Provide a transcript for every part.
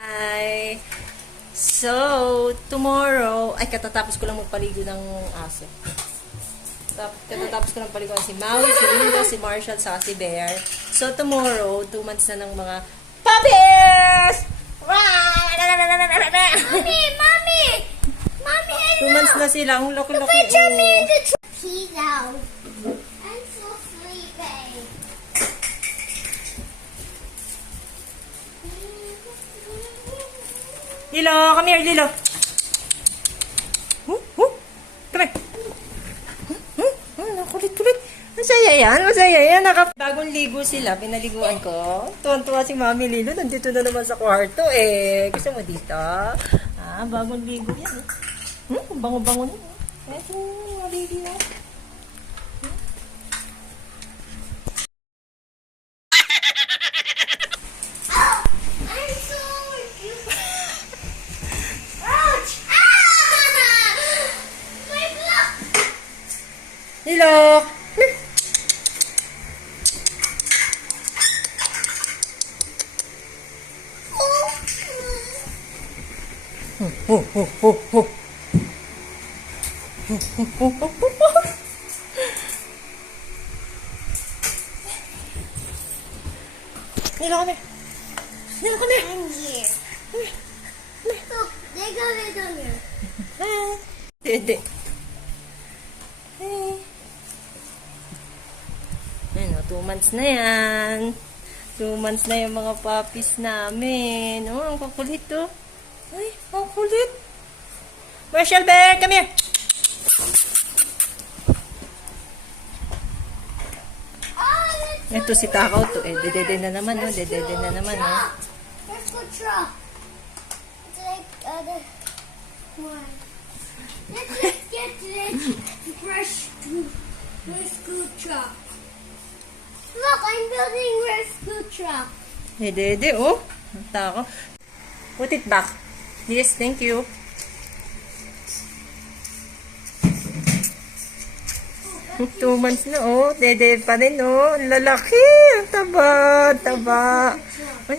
Hi! So, tomorrow, ay katatapos ko lang magpaligo ng aso. Katatapos ko lang paligo si Maui, si Linda, si Marshall, saka si Bear. So, tomorrow, 2 months na ng mga puppies! Mommy! Mommy! Mommy, 2 months na sila. Ang laki-laki. picture me in the He's out. I'm so sleepy. Lilo, come here, Lilo. Come here. Kulit-kulit. Masaya yan, masaya yan. Bagong ligo sila, pinaliguan ko. Tuwan-tuwa si Mami Lilo, nandito na naman sa kwarto eh. Gusto mo dito? Bagong ligo yan eh. Bango-bango na. Ito, malili na. I'm so Ouch! My block! Lilo! Lilo, come here. Lilo, come here. I'm here. Look, they got it on here. Dede. Hey. Ayun, 2 months na yan. 2 months na yung mga puppies namin. Ang kukulit to. Ay, ang kulit. Marshall Bear, come here. Ito si Takaw to. Dedede na naman, Dedede na naman, Let's go truck. It's like other one. Let's get this rescue truck. Look, I'm building rescue truck. Dedede, Takaw. Put it back. Yes, thank you. Two months na, Dede pa rin, Lalaki. Ang taba, taba. Ay.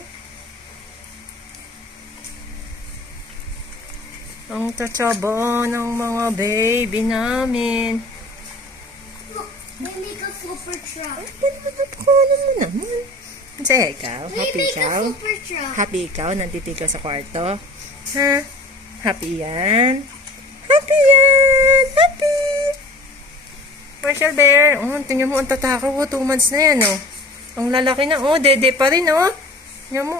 Ang tataba ng mga baby namin. Look, they make a super truck. Kunin mo naman. Masaya ikaw? They Happy make ikaw? a super truck. Happy ikaw? Nandito ikaw sa kwarto? Ha? Happy yan? Happy yan! Happy! Marshall Bear, tingnan mo ang tatakaw, 2 months na yan, Ang lalaki na, Dede pa rin, Tingnan mo,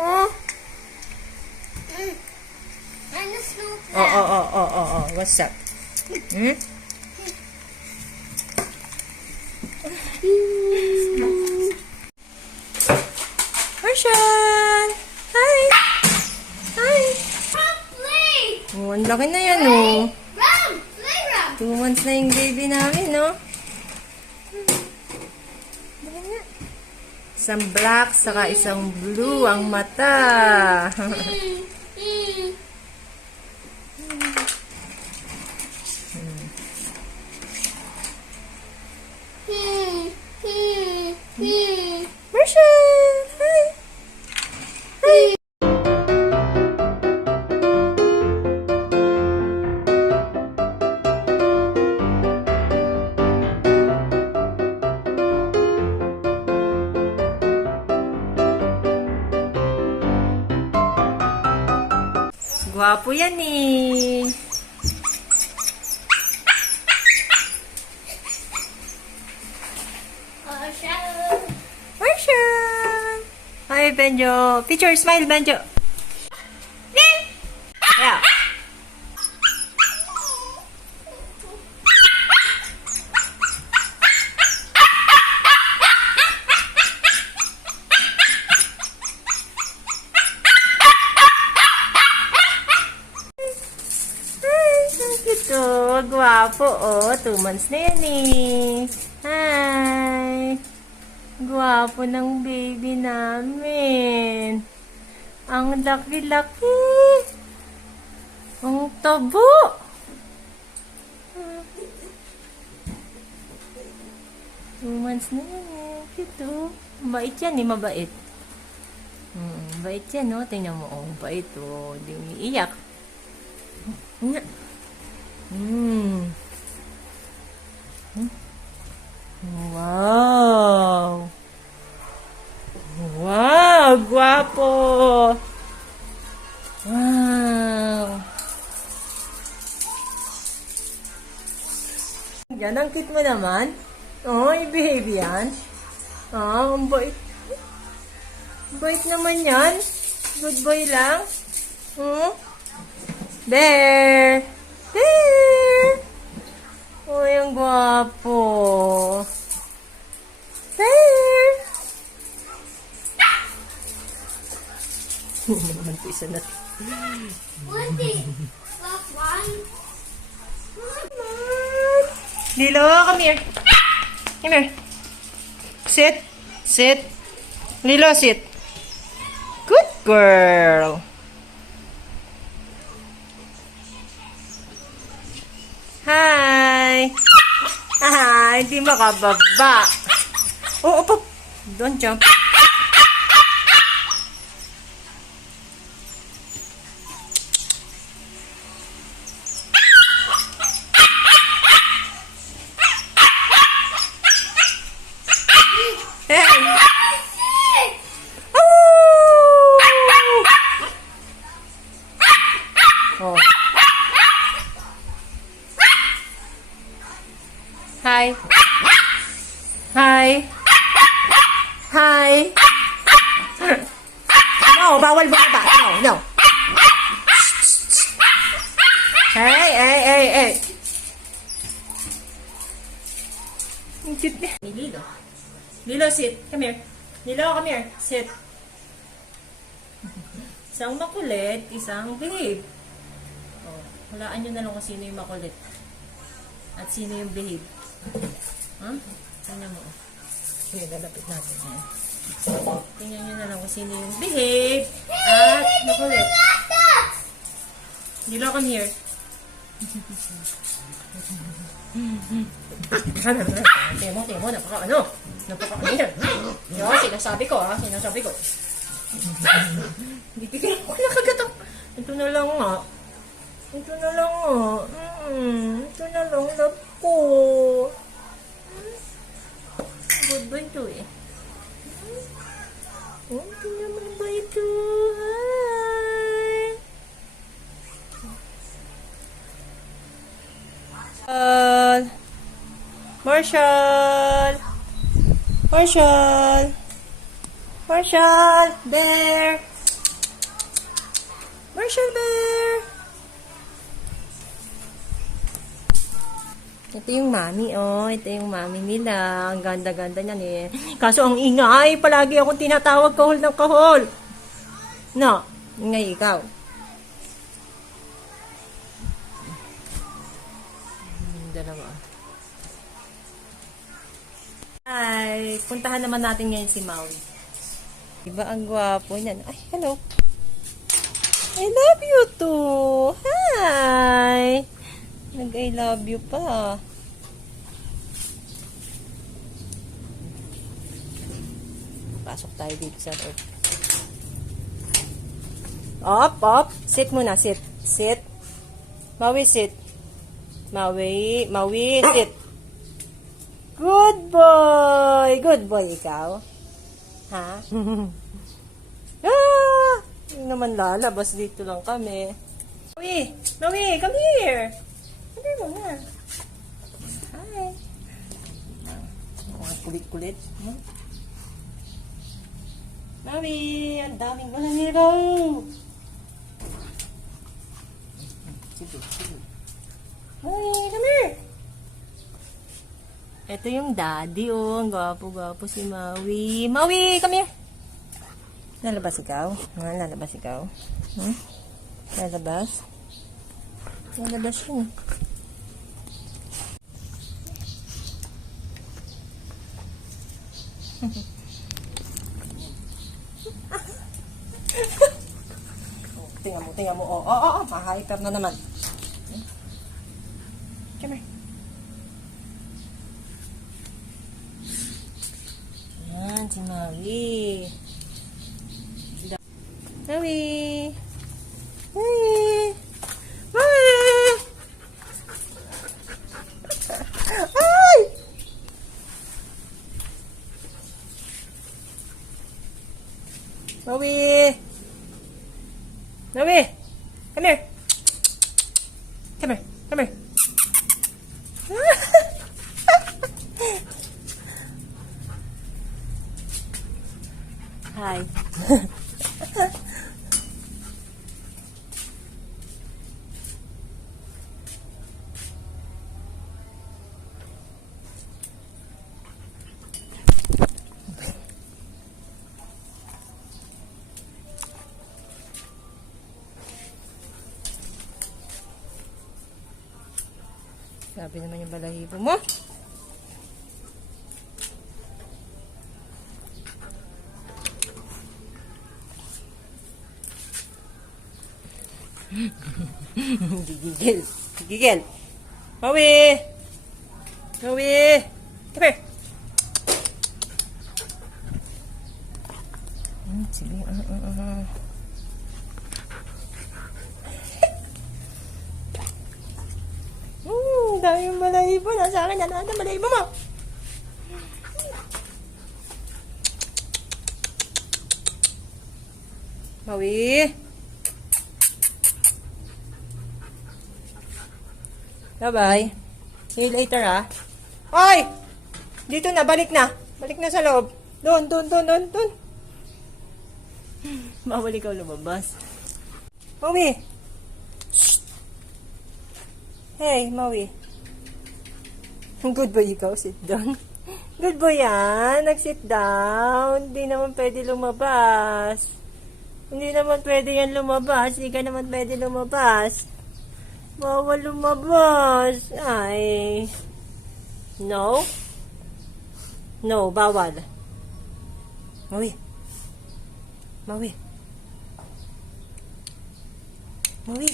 I'm a snowflake. What's up? Marshall! Hi! Hi! Play! Ang laki na yan, Ram! Play Ram! 2 months na yung baby namin, Isang black, saka isang blue ang mata. Marshall! Hi! Hi! Gwapo yan Marshall! Hi, Benjo. Picture, smile, Benjo. Yeah. Ito, gwapo, 2 months na yan Hi! Gwapo ng baby namin. Ang laki-laki. Ang tabo. 2 months na yan Cute, Mabait yan mabait. Bait yan, no? Tingnan mo, oh, bait, oh. Hindi umiiyak. Wow! Wow! Guwapo! Wow! Yan, ang cute mo naman. Oh, i-behave yan. Ah, ang bait. Bait naman yan. Good boy lang. Bear! Bear! Oh, ang gwapo. Bear! Naman po isa natin. Last one. Lilo, come here. Come here. Sit. Sit. Lilo, sit. Good girl. Hi. Hi, hindi makababa. Oh, opo. Don't jump. Oh. Hi. Hi. Hi. No, bawal bumaba. No, no. Hey, hey, hey, hey. Ang cute niya. Ni Lilo. Lilo, sit. Come here. Lilo, come here. Sit. Isang makulit, isang behave. Oh, hulaan nyo na lang kung sino yung makulit. At sino yung behave. Huh? Tingnan mo. Sige, lalapit natin. Tingnan nyo na lang kung sino yung behave at makulit. Lilo, come here. Temo, napaka-ano yan. Sinasabi ko. Hindi tigil ako nakagatang. Ito na lang nga. Ito na lang, love ko. Good boy to eh. Ito naman ba ito? Hi! Marshall! Bear! Marshall, Bear! Ito yung mami, oh. Ito yung mami nila. Ang ganda-ganda niyan eh. Kaso ang ingay, palagi akong tinatawag kahol ng kahol. No, ingay ikaw. Dalawa. Ay, puntahan naman natin ngayon si Maui. Diba ang gwapo niyan? Ay, hello. I love you too. Hi. Nag-I love you pa. Pasok tayo dito sa loob. Up. Sit muna, sit. Maui, sit. Maui, sit. Good boy ikaw. Ha? Hindi naman lalabas, dito lang kami. Maui, come here. Hindi mo na. Hi. Mga kulit-kulit. Maui, ang daming mananiro. Sige. Maui, come here. Ito yung daddy, oh. Ang gwapo-gwapo si Maui. Maui, come here. Lalabas ikaw? Lalabas ikaw? Lalabas? Lalabas yun. Tingnan mo. Oh, ma-hyper na naman. Come here. Yan, si Maui. Maui! Maui! Maui! Ay! Maui! Maui! Come here! Come here! Come here! Hi. Sabi naman yung balahibo mo. Gigigil. Gigigil. Maui! Maui! Come here. Sige. Dami yung balahibo. Nasa akin na lahat ng balahibo mo. Maui! Bye-bye. See you later, ah. Oy! Dito na, balik na. Balik na sa loob. Doon. Bawal ikaw lumabas. Maui! Shh! Hey, Maui. Good boy ikaw, sit down. Good boy yan. Nag-sit down. Hindi naman pwede lumabas. Hindi naman pwede yan lumabas. Hindi ka naman pwede lumabas. Bawal lumabas. Ay. No? No, bawal. Maui. Maui. Maui.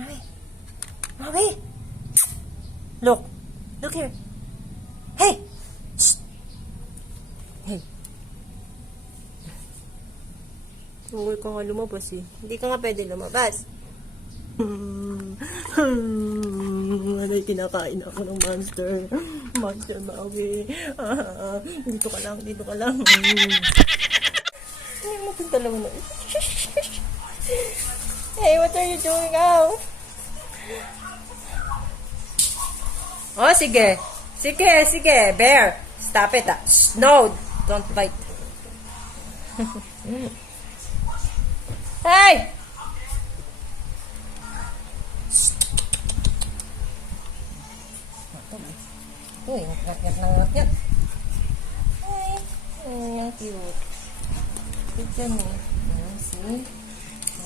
Maui. Maui. Look. Look here. Hey. Shh. Hey. Tungkol ka nga lumabas eh. Hindi ka nga pwede lumabas. Anay, kinakain ako ng monster. Monster, Maui. Dito ka lang, dito ka lang. Hindi mo itong dalawa na. Hey, what are you doing now? Oh, sige. Sige. Bear, stop it. No, don't bite. Hey! Uy, ngat-ngat. Ay, yung cute. Cute yan eh. See?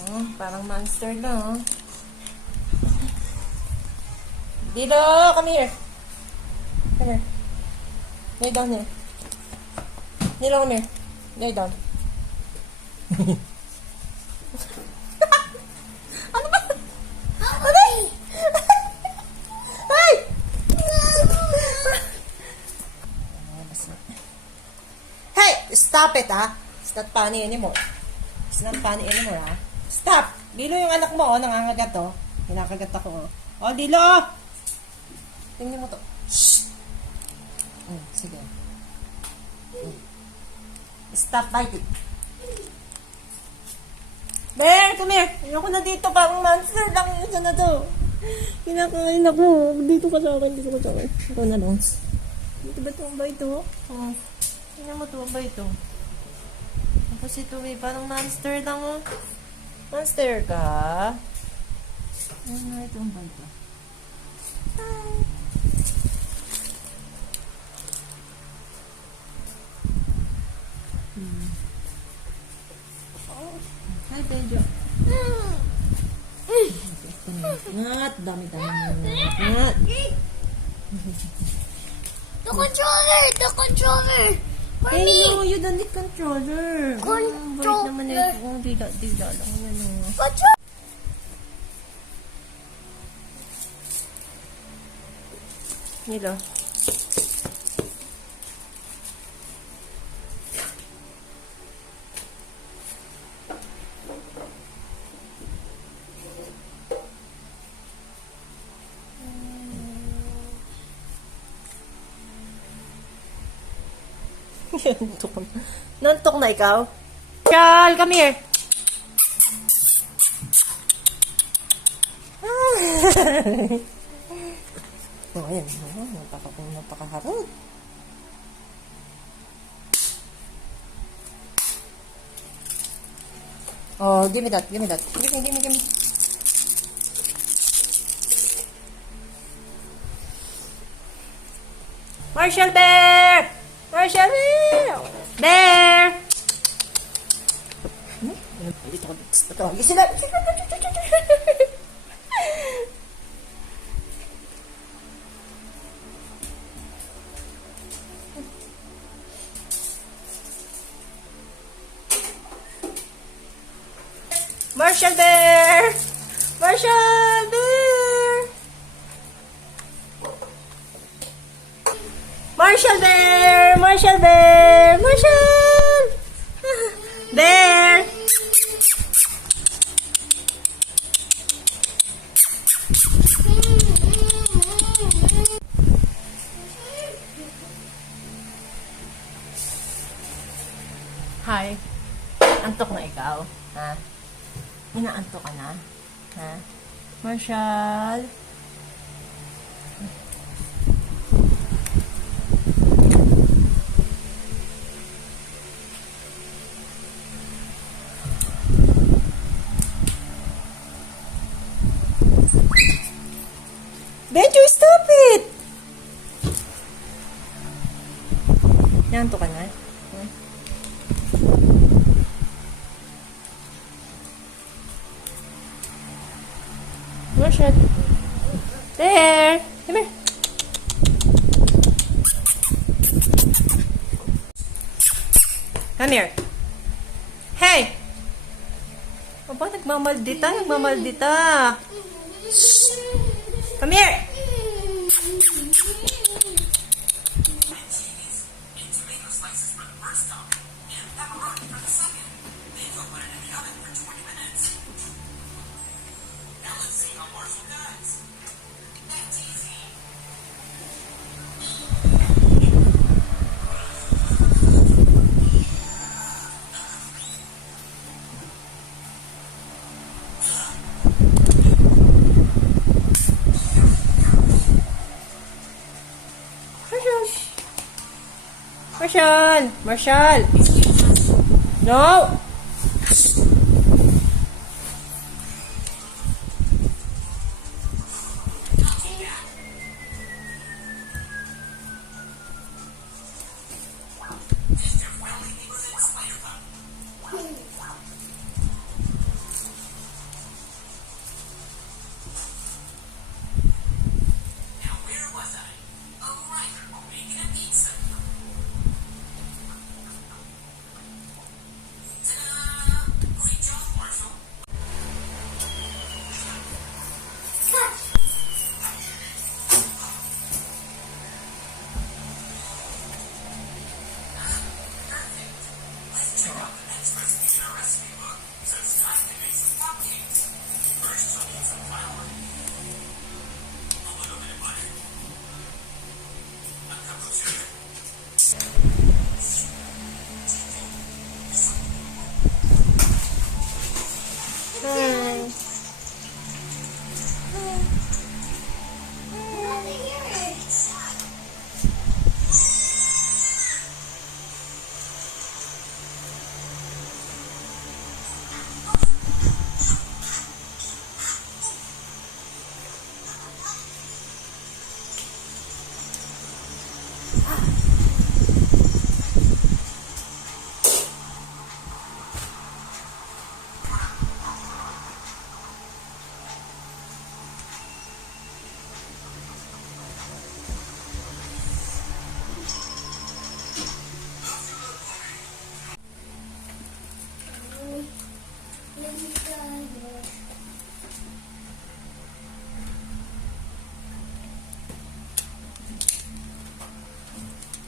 Oh, parang monster na, oh. Dilo, come here. Come here. Lay down here. Dilo, come here. Lay down. Ano ba? Aray! Ay! Hey! Stop it, ah! It's not funny anymore. It's not funny anymore, ah. Stop! Dilo yung anak mo, oh. Nangangagat, oh. Hinakagat ako, oh. Oh, Dilo! Tingnan mo to. Shh! Sige. Stop biting. Bear, come here. Ayoko na dito. Parang monster lang. Isa na to. Kinakain ako. Dito ka sa akin. Ito na, Lons. Dito ba ito? Ba ito? Oh. Tingnan mo ito. Ba ito? Tapos ito, parang monster lang, oh. Monster ka? Ano na ito? Ba ito? Hi. Hi, Pedro. Ngat, dami-dami. Ngat. The controller. For Hey, me. no, you don't need controller. Bait naman ito. Oh, dila lang yan, oh. Controller. Nilo. Nantok na ikaw? Marshall, come here. Oh, ayan. Napakaharot. Oh, give me that. Give me. Marshall Bear! Marshall Bear! Bear! Dito ko. Tawagin sila. Marshall Bear! Marshall Bear! Marshall Bear! Marshall Bear! Marshall! Bear! Hi. Antok na ikaw? Ha? Inaantok ka na? Ha? Marshall? Benjo, stop it! Inaantok ka na? Ha? Marshall. There. Come here. Come here. Hey! Aba, nagmamaldita. Shh. Come here. Marshall. No.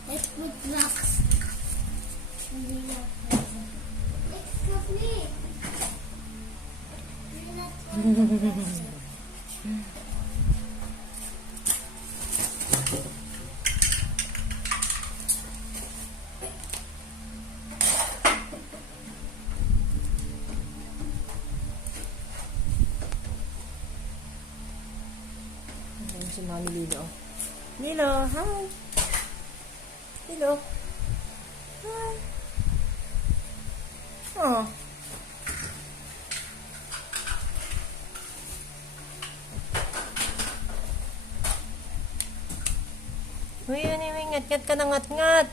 Let's put rocks. Excuse me. You're not ginawa ni Lilo. Lilo, hi! Lilo. Hi! Oh. Uy, ano yung ngat-ngat ka na ngat-ngat?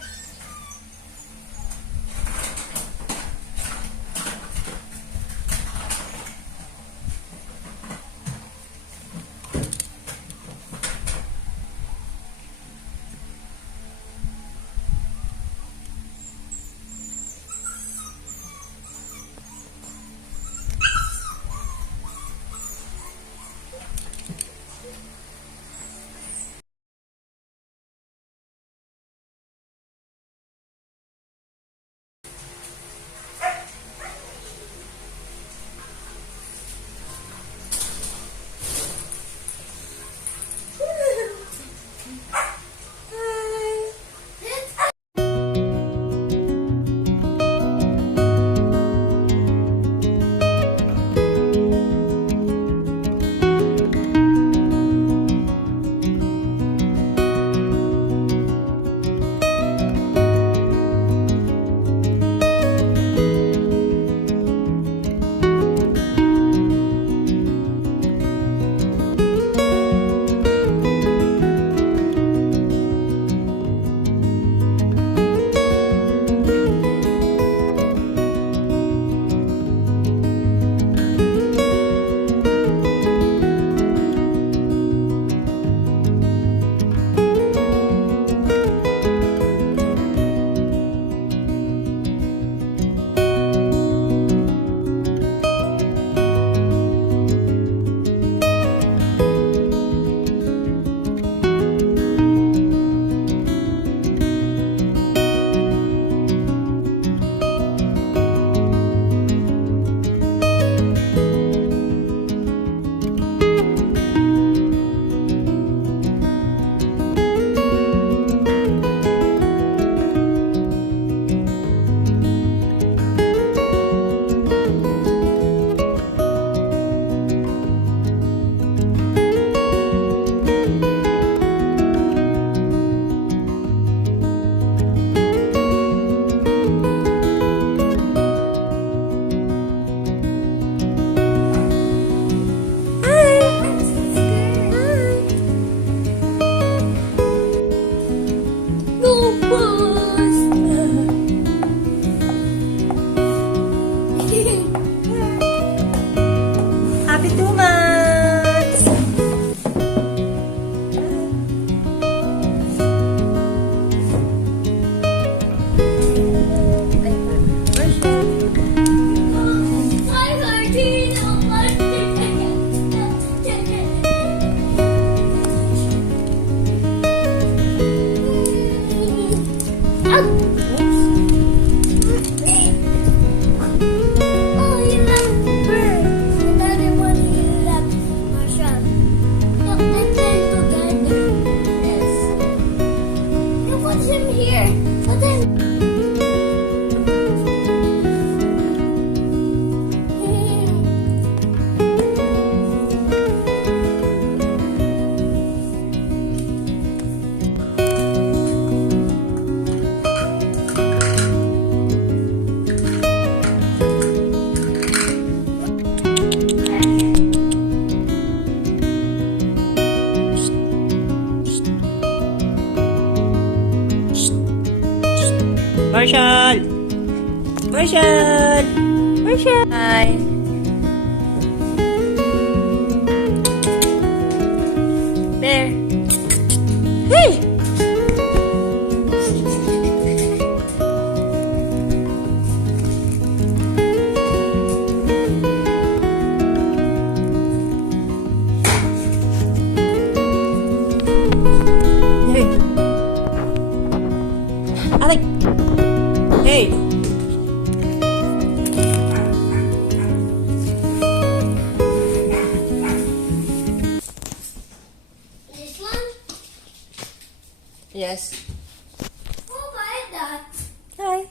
Happy 2 months! Marshall! Marshall! Marshall! Hi! Bear! Hey! Hey! Alec! Hey! This one? Yes. Oh my God. Hi.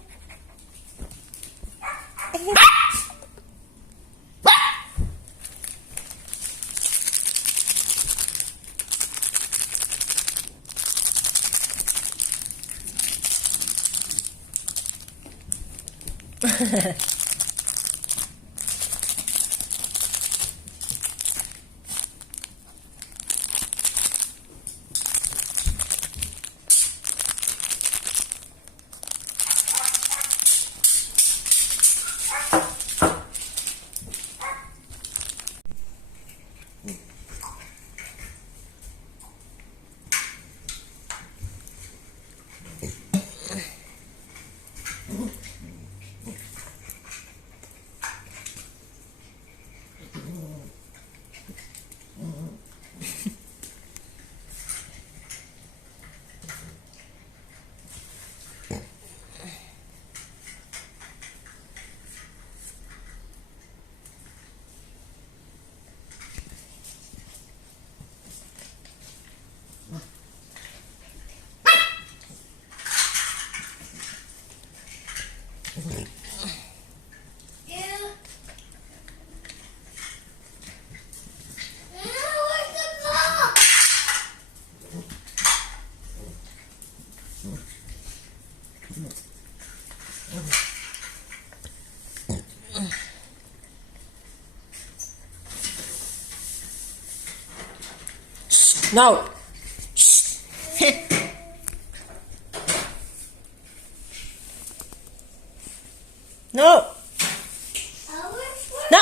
No. No. No.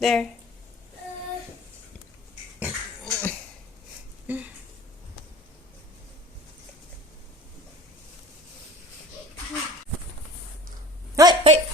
There. Hey, hey.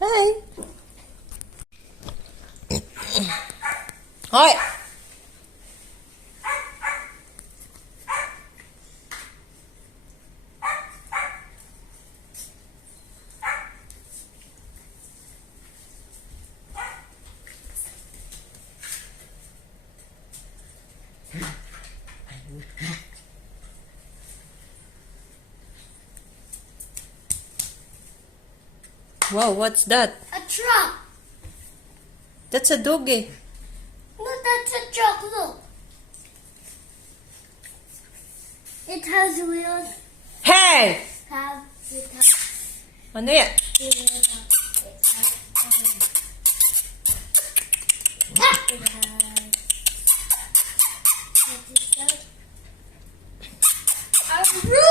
Hi. Hi. Wow, what's that? A truck. That's a doggy. No, that's a truck. Look. It has wheels. Hey! It has Ano yan? A roof.